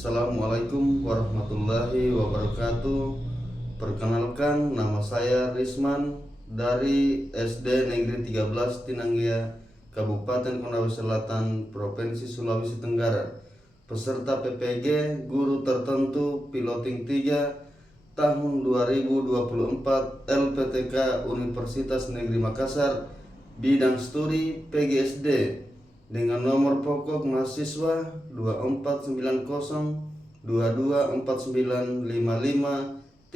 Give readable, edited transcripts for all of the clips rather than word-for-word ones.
Assalamualaikum warahmatullahi wabarakatuh. Perkenalkan, nama saya Risman dari SD Negeri 13 Tinanggia, Kabupaten Konawe Selatan, Provinsi Sulawesi Tenggara. Peserta PPG Guru Tertentu Piloting 3 tahun 2024 LPTK Universitas Negeri Makassar, bidang studi PGSD, dengan nomor pokok mahasiswa 249022495539.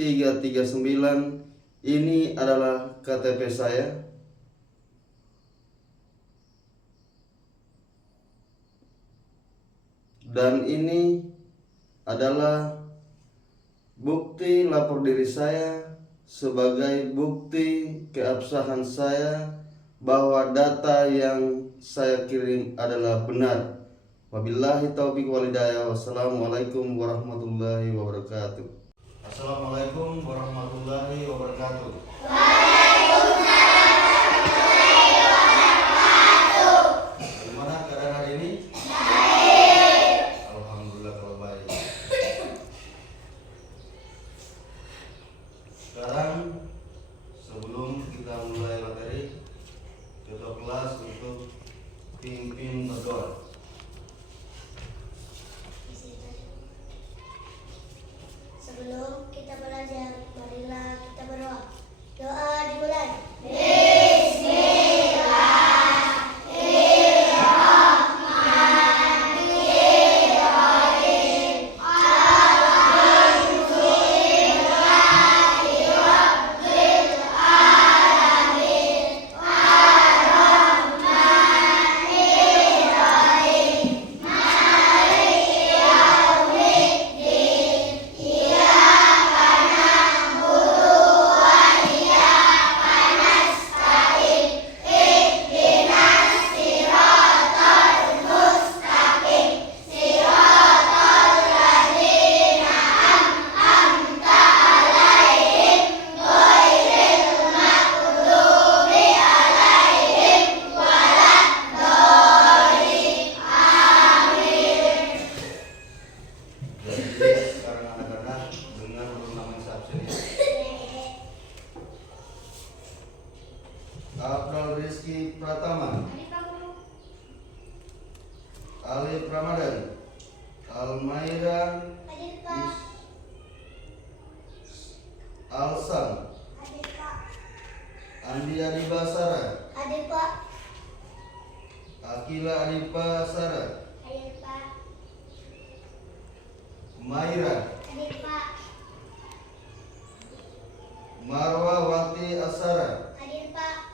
Ini adalah KTP saya. Dan ini adalah bukti lapor diri saya sebagai bukti keabsahan saya bahwa data yang saya kirim adalah benar. Wabillahi taufiq walhidayah. Wassalamualaikum warahmatullahi wabarakatuh. Assalamualaikum warahmatullahi wabarakatuh. Bagaimana keadaan hari ini? Baik. Alhamdulillah kalau baik. Sekarang sebelum kita mulai materi, ketua kelas untuk pimpin berdoa. Sebelum kita belajar, marilah kita berdoa. Doa dimulai. Sekarang anak-anak dengar dulu nama absen ya. Abdul Rizky Pratama, Ali Ramadan, Almaira Alsan, Andi Adiba Sara, Adik Pak. Akila Adiba Sara, Adik Pak. Maira, Adik Pak. Marwa Wati Asara, Adik Pak.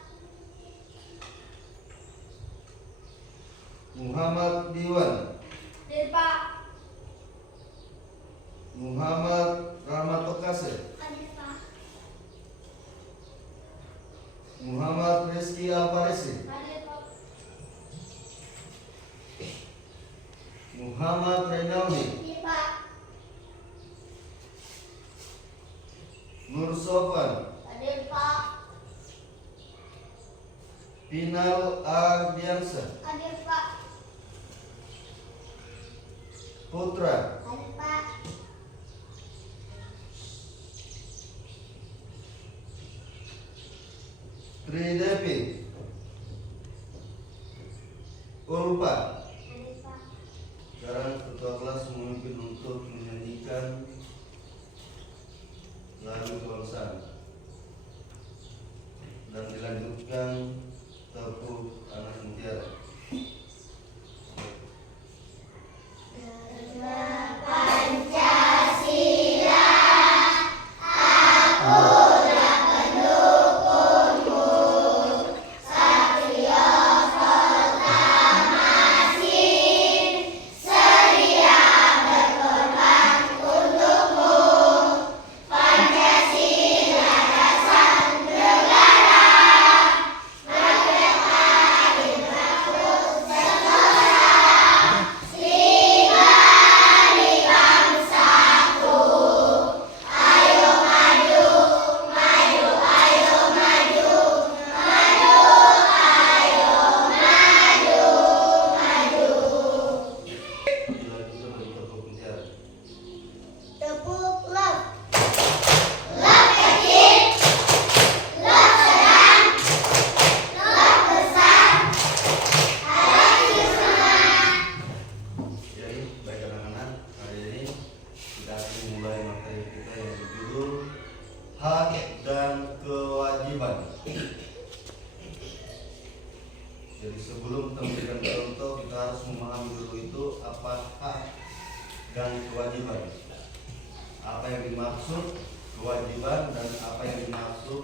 Muhammad Diwan, Adik Pak. Muhammad Ramatokase, Adik Pak. Muhammad Rizky Alparisi, Adik Pak. Muhammad Renaldi, Adik Pak. Nur Sofan, Adik Pak. Pinal Ardiansa, Adik Pak. Putra, Adik Pak. Tridevi, Ulfa. Adik Pak. Sekarang ketua kelas memimpin untuk menyanyikan lagu kebangsaan dan dilanjutkan tepuk anak mutiara. hak dan kewajiban. Apa yang dimaksud kewajiban dan apa yang dimaksud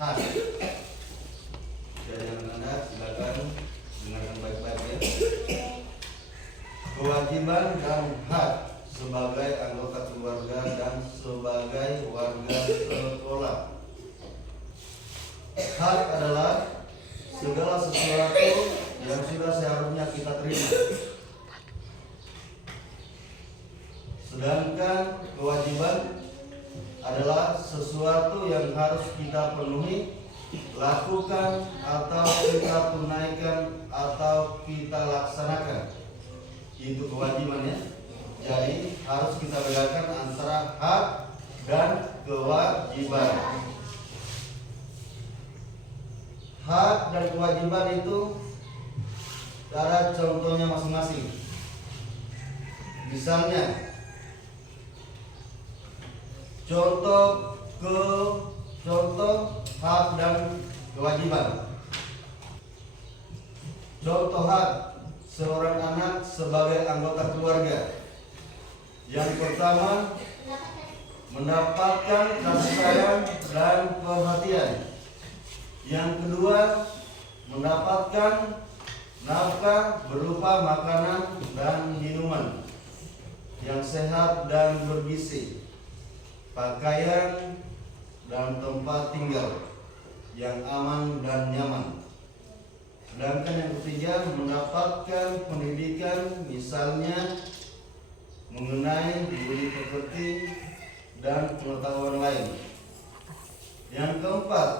hak? Jadi anak-anak silakan dengarkan baik-baik ya. Kewajiban dan hak sebagai anggota keluarga dan sebagai warga sekolah. Hak adalah segala sesuatu yang sudah seharusnya kita terima. Sedangkan kewajiban adalah sesuatu yang harus kita penuhi, lakukan atau kita tunaikan atau kita laksanakan. Itu kewajibannya. Jadi harus kita bedakan antara hak dan kewajiban. Hak dan kewajiban itu cara contohnya masing-masing. Misalnya contoh hak dan kewajiban. Contoh hak seorang anak sebagai anggota keluarga. Yang pertama, mendapatkan kasih sayang dan perhatian. Yang kedua, mendapatkan nafkah berupa makanan dan minuman yang sehat dan bergizi, pakaian dan tempat tinggal yang aman dan nyaman. Sedangkan yang ketiga, mendapatkan pendidikan, misalnya mengenai budi pekerti dan pengetahuan lain. Yang keempat,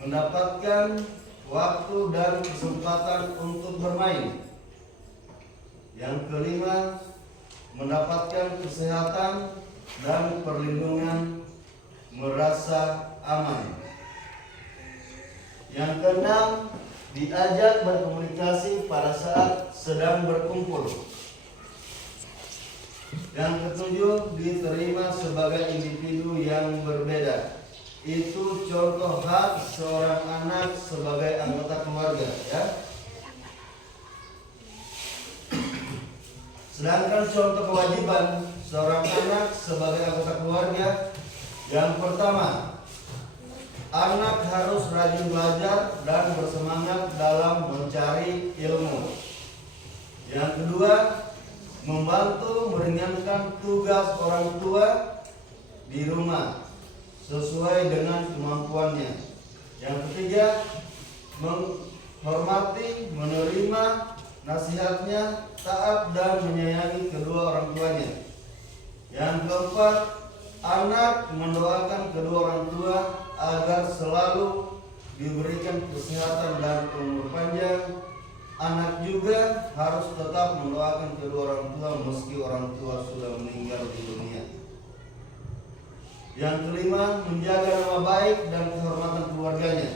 mendapatkan waktu dan kesempatan untuk bermain. Yang kelima, mendapatkan kesehatan dan perlindungan, merasa aman. Yang keenam, diajak berkomunikasi pada saat sedang berkumpul. Yang ketujuh, diterima sebagai individu yang berbeda. Itu contoh hak seorang anak sebagai anggota keluarga, ya. Sedangkan contoh kewajiban seorang anak sebagai anggota keluarga, yang pertama, anak harus rajin belajar dan bersemangat dalam mencari ilmu. Yang kedua, membantu meringankan tugas orang tua di rumah sesuai dengan kemampuannya. Yang ketiga, menghormati, menerima nasihatnya, taat dan menyayangi kedua orang tuanya. Yang keempat, anak mendoakan kedua orang tua agar selalu diberikan kesehatan dan umur panjang. Anak juga harus tetap mendoakan kedua orang tua meski orang tua sudah meninggal di dunia. Yang kelima, menjaga nama baik dan kehormatan keluarganya.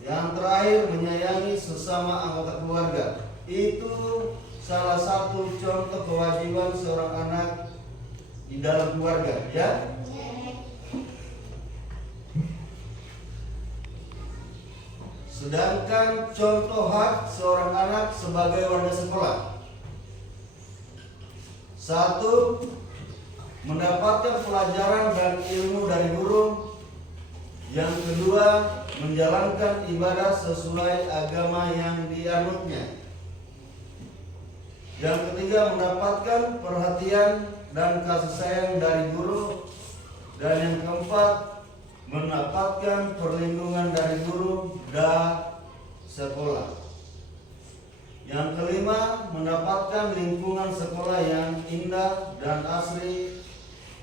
Yang terakhir, menyayangi sesama anggota keluarga. Itu salah satu contoh kewajiban seorang anak di dalam keluarga, ya. Sedangkan contoh hak seorang anak sebagai warga sekolah. 1. Mendapatkan pelajaran dan ilmu dari guru. Yang kedua, menjalankan ibadah sesuai agama yang dianutnya. Yang ketiga, mendapatkan perhatian dan kasih sayang dari guru. Dan yang keempat, mendapatkan perlindungan dari guru dan sekolah. Yang kelima, mendapatkan lingkungan sekolah yang indah dan asri,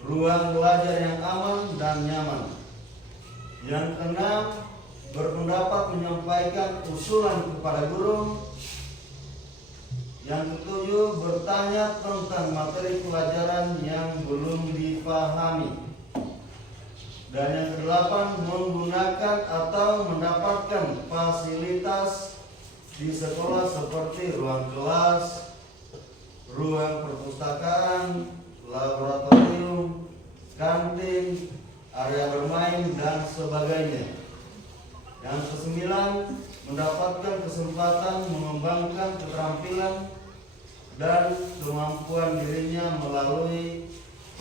ruang belajar yang aman dan nyaman. Yang keenam, berpendapat menyampaikan usulan kepada guru. Yang ketujuh, bertanya tentang materi pelajaran yang belum dipahami. Dan yang kedelapan, menggunakan atau mendapatkan fasilitas di sekolah seperti ruang kelas, ruang perpustakaan, laboratorium, kantin, area bermain, dan sebagainya. Yang kesembilan, mendapatkan kesempatan mengembangkan keterampilan dan kemampuan dirinya melalui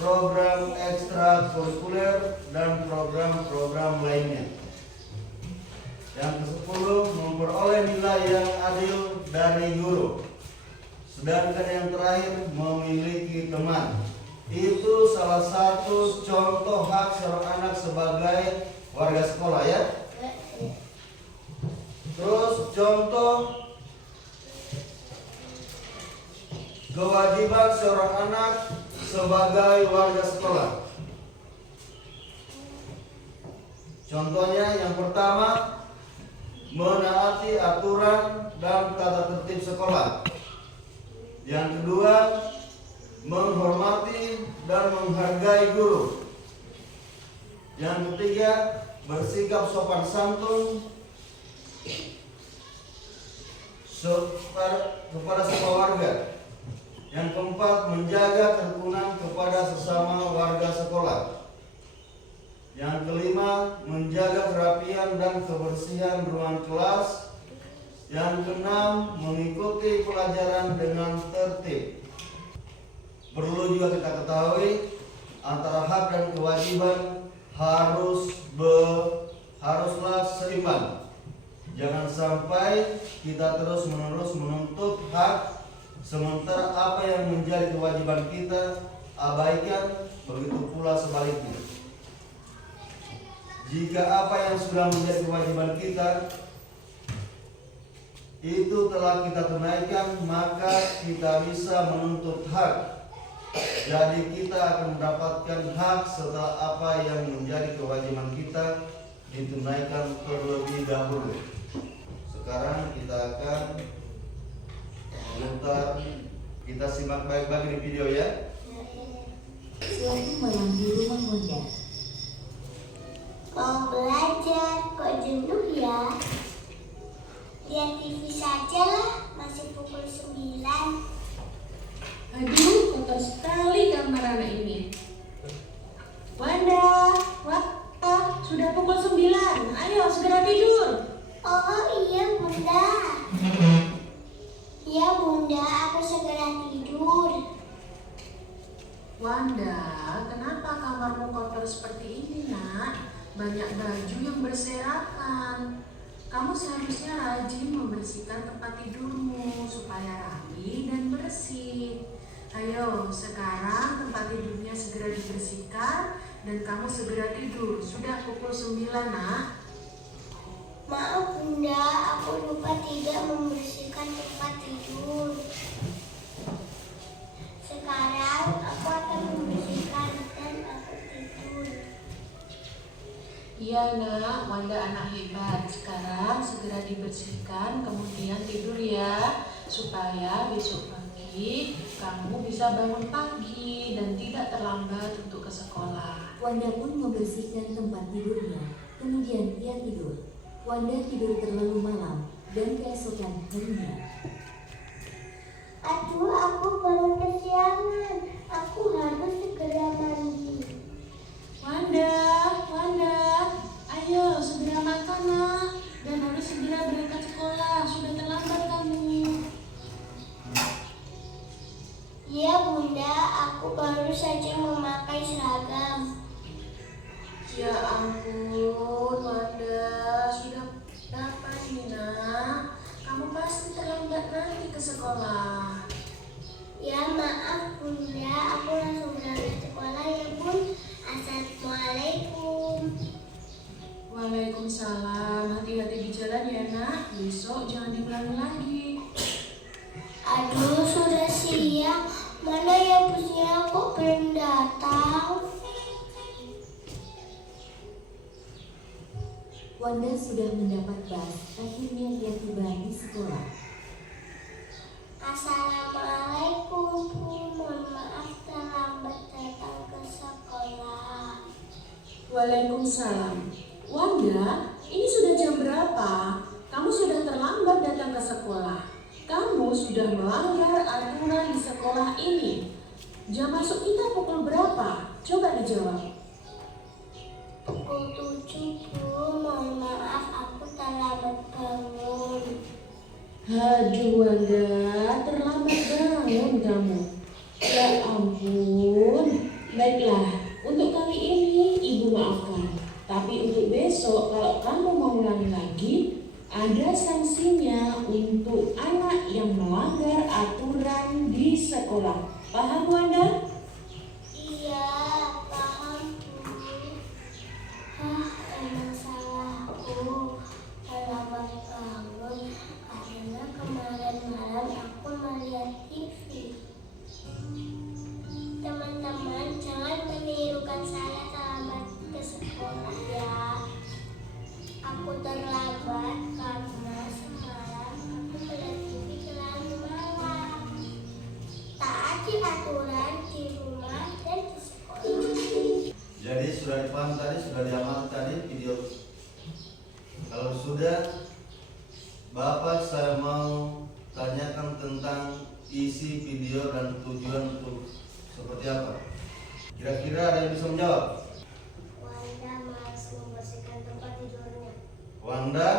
program ekstrakurikuler dan program-program lainnya. Yang ke-10, memperoleh nilai yang adil dari guru. Sedangkan yang terakhir, memiliki teman. Itu salah satu contoh hak seorang anak sebagai warga sekolah ya. Terus contoh kewajiban seorang anak sebagai warga sekolah. Contohnya yang pertama, menaati aturan dan tata tertib sekolah. Yang kedua, menghormati dan menghargai guru. Yang ketiga, bersikap sopan santun kepada semua warga. Yang keempat, menjaga kerukunan kepada sesama warga sekolah. Yang kelima, menjaga kerapian dan kebersihan ruang kelas. Yang keenam, mengikuti pelajaran dengan tertib. Perlu juga kita ketahui, antara hak dan kewajiban haruslah seimbang. Jangan sampai kita terus-menerus menuntut hak, sementara apa yang menjadi kewajiban kita abaikan, begitu pula sebaliknya. Jika apa yang sudah menjadi kewajiban kita itu telah kita tunaikan, maka kita bisa menuntut hak. Jadi kita akan mendapatkan hak setelah apa yang menjadi kewajiban kita ditunaikan terlebih dahulu. Sekarang kita akan memutar, kita simak baik-baik di video ya. Suatu malam di rumah Wanda. Mau belajar, kok jenuh ya? Lihat TV saja lah, masih pukul 9. Aduh, kotor sekali kamar anak ini. Wanda, sudah pukul 9. Ayo segera tidur. Oh iya bunda. Iya bunda, aku segera tidur. Wanda, kenapa kamarmu kotor seperti ini, nak? Banyak baju yang berserakan. Kamu seharusnya rajin membersihkan tempat tidurmu supaya rapi dan bersih. Ayo, sekarang tempat tidurnya segera dibersihkan dan kamu segera tidur. Sudah pukul 9, nak. Maaf bunda, aku lupa tidak membersihkan tempat tidur. Sekarang aku akan membersihkan dan aku tidur. Iya, nak. Wanda anak hebat. Sekarang segera dibersihkan, kemudian tidur ya, supaya besok pagi kamu bisa bangun pagi dan tidak terlambat untuk ke sekolah. Wanda pun membersihkan tempat tidurnya, kemudian ia tidur. Wanda tidur terlalu malam dan keesokan harinya. Aduh, aku baru kesiangan. Aku harus segera mandi. Wanda, ayo segera makan, nak, dan harus segera berangkat sekolah. Sudah terlambat kamu. Iya bunda, aku baru saja memakai seragam. Ya ampun, Wanda, sudah berapa ini, nak? Kamu pasti terlambat nanti ke sekolah. Ya maaf bunda, aku langsung berangkat sekolah ya bun. Assalamualaikum. Waalaikumsalam. Hati-hati di jalan ya, nak. Besok jangan diulangi lagi. Aduh, sudah siang. Mana ya busnya kok belum datang? Wanda sudah mendapat bus, akhirnya ia tiba di sekolah. Assalamualaikum Bu, mohon maaf terlambat datang ke sekolah. Waalaikumsalam. Wanda, ini sudah jam berapa? Kamu sudah terlambat datang ke sekolah. Kamu sudah melanggar aturan di sekolah ini. Jam masuk kita pukul berapa? Coba dijawab. Pukul 7 Bu, mohon maaf aku terlambat bangun. Aduh Wanda, terlambat bangun besok kalau kamu mengulangi lagi, ada sanksinya untuk anak yang melanggar aturan di sekolah. Paham, Wanda? Iya, paham Bu. Emang salahku. Terlambat bangun karena kemarin malam aku melihat TV. Teman-teman jangan menirukan saya terlambat ke sekolah ya. Aku terlambat karena semalam aku melihat TV terlalu malam. Taati aturan di rumah dan di sekolah. Jadi sudah dipaham tadi, sudah diamati tadi video. Kalau sudah, Bapak saya mau tanyakan tentang isi video dan tujuan untuk seperti apa. Kira-kira ada yang bisa menjawab? Wanda malas membersihkan tempat tidurnya. Wanda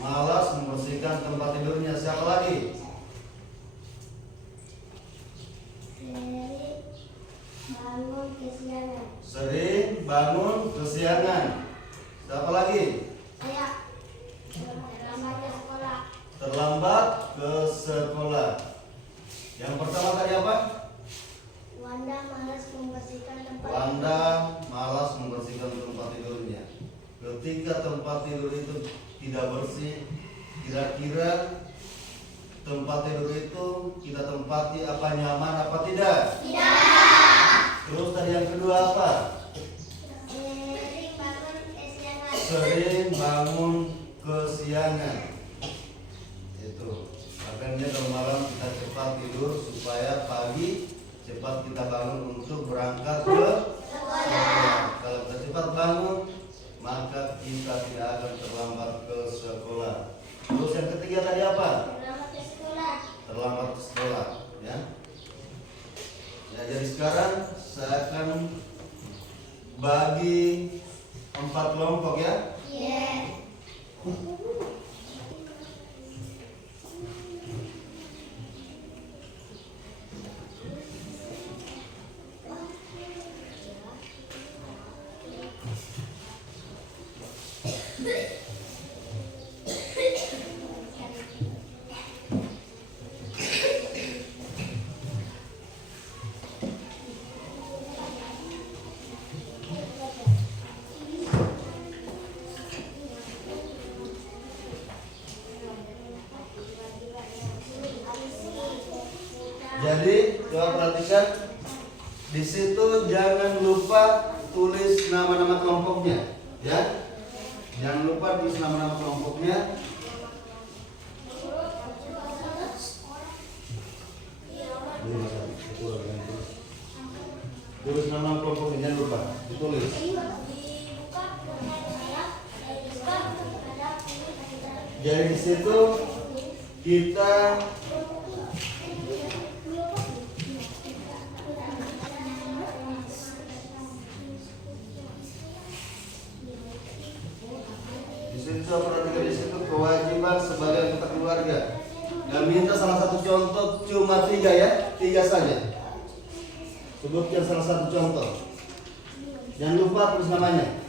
malas membersihkan tempat tidurnya. Siapa lagi? Sering bangun Sering bangun kesiangan. kesiangan. Siapa lagi? Saya terlambat ke sekolah. Terlambat ke sekolah. Yang pertama tadi apa? Wanda malas membersihkan tempat. Wanda malas membersihkan tempat tidurnya. Ketika tempat tidur itu tidak bersih, kira-kira tempat tidur itu kita tempati apa nyaman apa tidak? Tidak. Terus tadi yang kedua apa? Sering bangun kesiangan. Sering bangun kesiangan. Itu. Makanya kalau malam kita cepat tidur supaya pagi cepat kita bangun untuk berangkat ke sekolah. Kalau kita cepat bangun, maka kita tidak akan terlambat ke sekolah. Terus yang ketiga tadi apa? Terlambat ke sekolah. Terlambat ke sekolah, ya. Ya, jadi sekarang saya akan bagi 4 kelompok ya. Iya. Jadi coba perhatikan di situ, jangan lupa tulis nama-nama kelompoknya, ya. Jangan lupa tulis nama-nama kelompoknya. Tulis nama kelompoknya, jangan lupa ditulis. Jadi di situ kita perhatikan di situ kewajiban sebagai anggota keluarga. Yang minta salah satu contoh cuma 3 ya, 3 saja. Sebutkan salah satu contoh. Jangan lupa tulis namanya.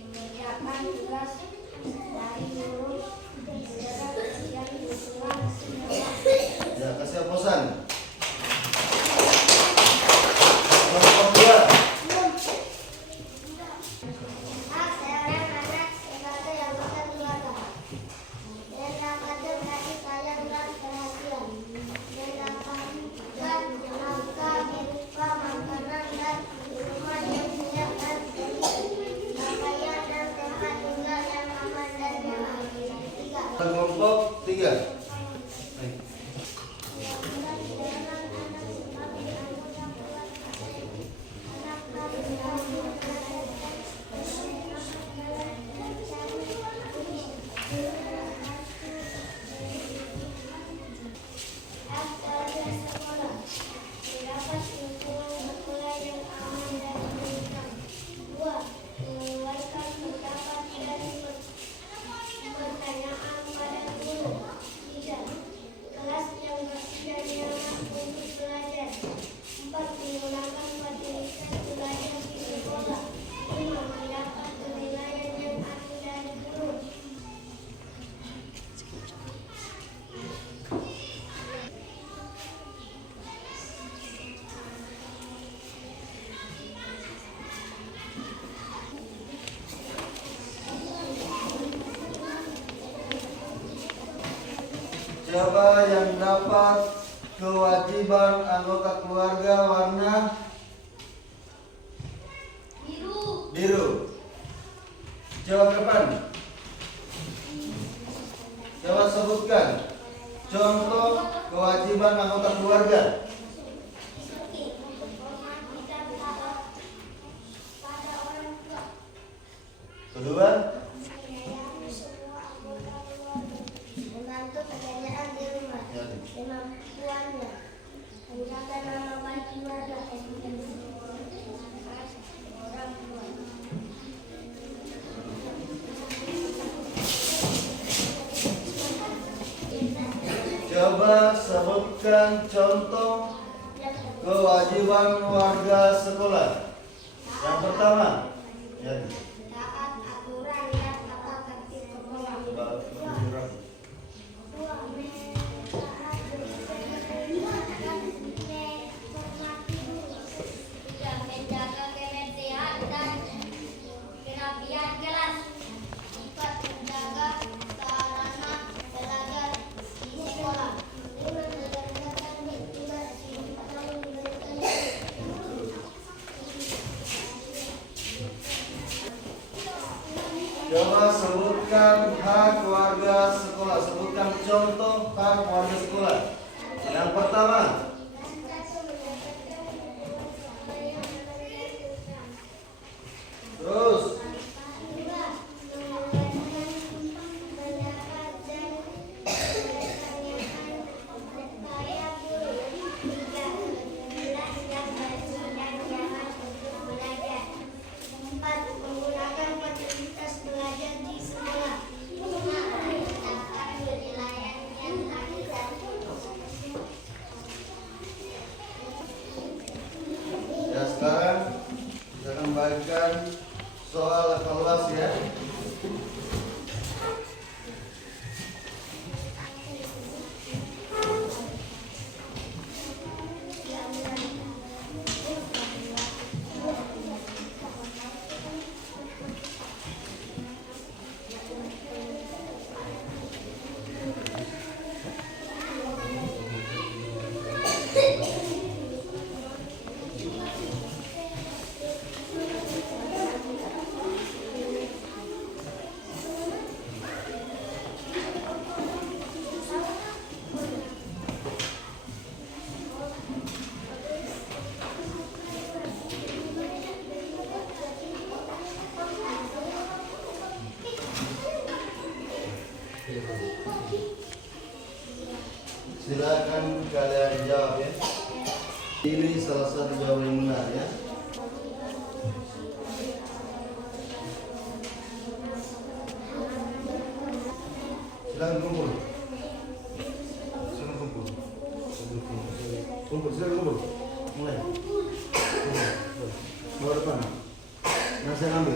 mengerjakan tugas dari guru yang disuruh semua. Ya, kasih oposan. Kelompok 2. Kelompok 3. Siapa yang dapat kewajiban anggota keluarga warna biru? Jawab depan. Coba sebutkan contoh kewajiban anggota keluarga. Kedua, membantu pekerjaan di rumah, kemampuannya menjaga nama baik keluarga dan orang tua. coba sebutkan contoh kewajiban warga sekolah. Yang pertama, ya. Taat aturan dan tata tertib sekolah. Menjaga kebersihan dan kerapian kelas. 4. Menjaga sarana belajar di sekolah. 5. Mengerjakan tugas atau memberikan. Coba sebutkan hak warga sekolah. Sebutkan contoh hak warga sekolah. Yang pertama, terus menggunakan fasilitas belajar di sekolah. 5. Menciptakan penilaian yang adil dan ya, sekarang kita akan bagikan soal evaluasi ya. Bawa depan. Nah, saya ambil.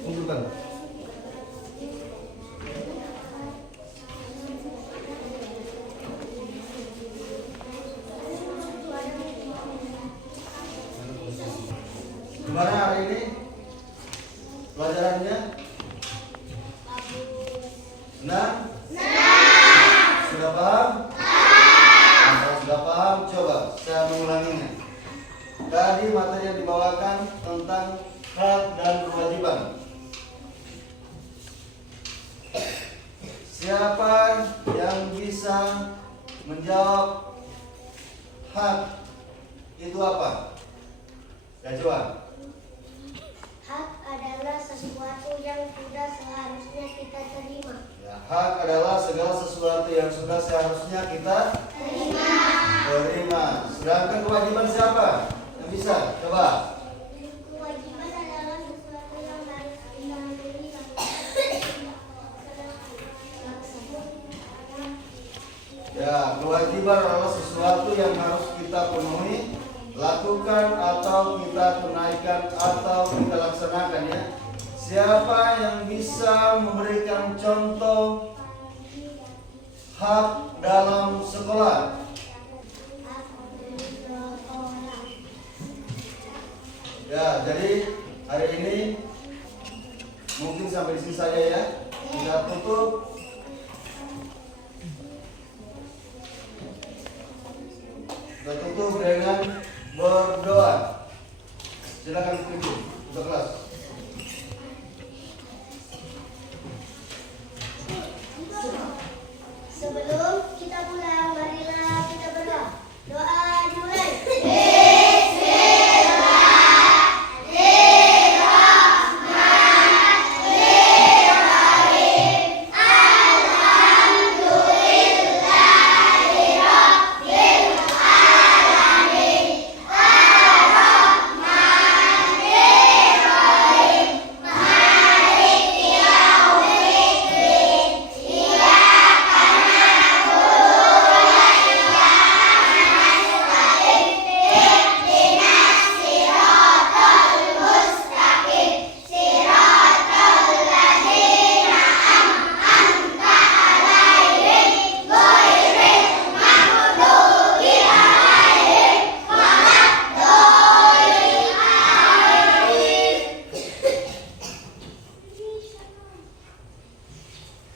Kumpulkan. Gimana hari ini pelajarannya? Senang? Sudah paham? Kalau sudah paham, coba saya mengulanginya. Tadi materi yang dibawakan tentang hak dan kewajiban. Siapa yang bisa menjawab hak itu apa? Ya coba. Hak adalah sesuatu yang sudah seharusnya kita terima. Ya, hak adalah segala sesuatu yang sudah seharusnya kita terima. Sedangkan kewajiban siapa? Yang bisa? Coba. Kewajiban adalah sesuatu yang harus kita miliki. Ya, kewajiban adalah sesuatu yang harus kita penuhi, lakukan atau kita tunaikan atau kita laksanakan ya. Siapa yang bisa memberikan contoh hak dalam sekolah? Ya, jadi hari ini mungkin sampai di sini saja ya. Kita tutup. Kita tutup dengan berdoa. Silakan tutup untuk kelas. Sebelum kita pulang, marilah kita berdoa. Doa dimulai.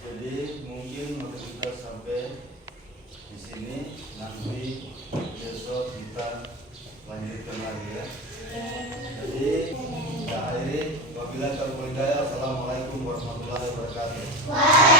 Jadi mungkin waktu kita sampai di sini, nanti besok kita lanjutkan lagi ya. Jadi kita akhiri. Wabillahi taufiq wal hidayah. Assalamualaikum warahmatullahi wabarakatuh.